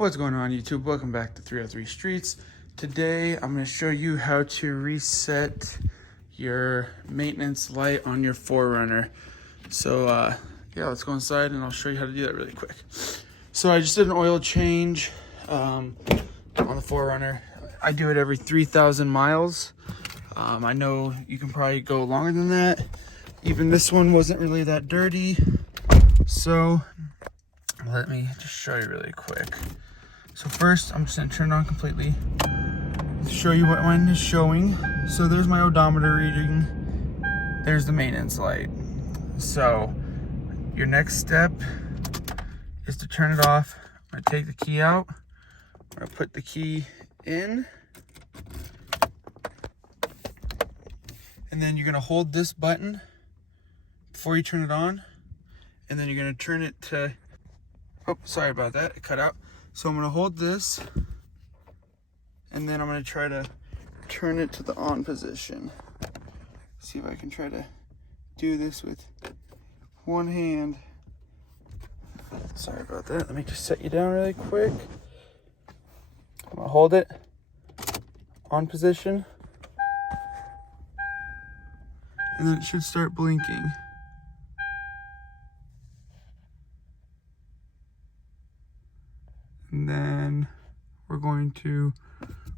What's going on, YouTube? Welcome back to 303 Streets. Today I'm going to show you how to reset your maintenance light on your 4Runner. So yeah, let's go inside and I'll show you how to do that really quick. So I just did an oil change on the 4Runner. I do it every 3,000 miles. I know you can probably go longer than that. Even this one wasn't really that dirty. So let me just show you really quick. So first, I'm just gonna turn it on completely to show you what mine is showing. So there's my odometer reading. There's the maintenance light. So your next step is to turn it off. I'm gonna take the key out. I'm gonna put the key in. And then you're gonna hold this button before you turn it on. And then you're gonna turn it to, oh, sorry about that, it cut out. So I'm gonna hold this, and then I'm gonna try to turn it to the on position. See if I can try to do this with one hand. Sorry about that, let me just set you down really quick. I'm gonna hold it, on position, and then it should start blinking. And then we're going to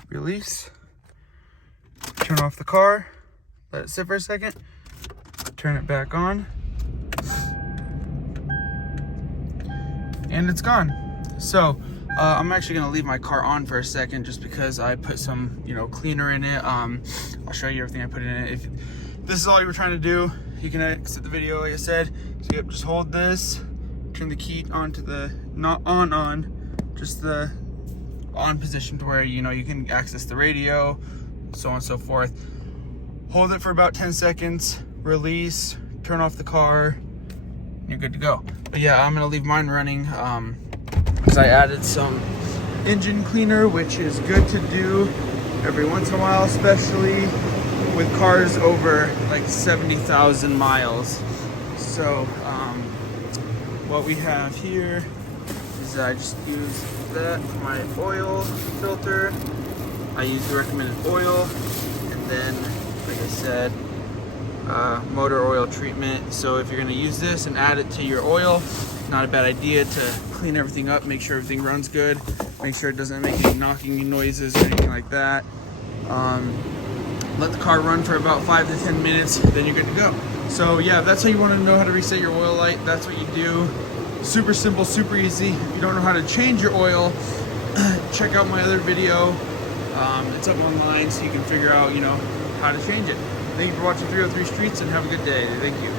release, turn off the car, let it sit for a second, turn it back on, and it's gone. So I'm actually gonna leave my car on for a second just because I put some, cleaner in it. I'll show you everything I put in it. If this is all you were trying to do, you can exit the video like I said. So yep, just hold this, turn the key onto the not on, just the on position to where you can access the radio, so on and so forth. Hold it for about 10 seconds, release, turn off the car, and you're good to go. But yeah, I'm gonna leave mine running because I added some engine cleaner, which is good to do every once in a while, especially with cars over like 70,000 miles. So what we have here is I just use that for my oil filter. I use the recommended oil, and then, like I said, motor oil treatment. So if you're gonna use this and add it to your oil, not a bad idea to clean everything up, make sure everything runs good, make sure it doesn't make any knocking noises or anything like that. Let the car run for about 5 to 10 minutes, then you're good to go. So yeah, if that's how you want to know how to reset your oil light, that's what you do. Super simple, super easy. If you don't know how to change your oil, check out my other video. It's up online so you can figure out, how to change it. Thank you for watching 303 Streets and have a good day. Thank you.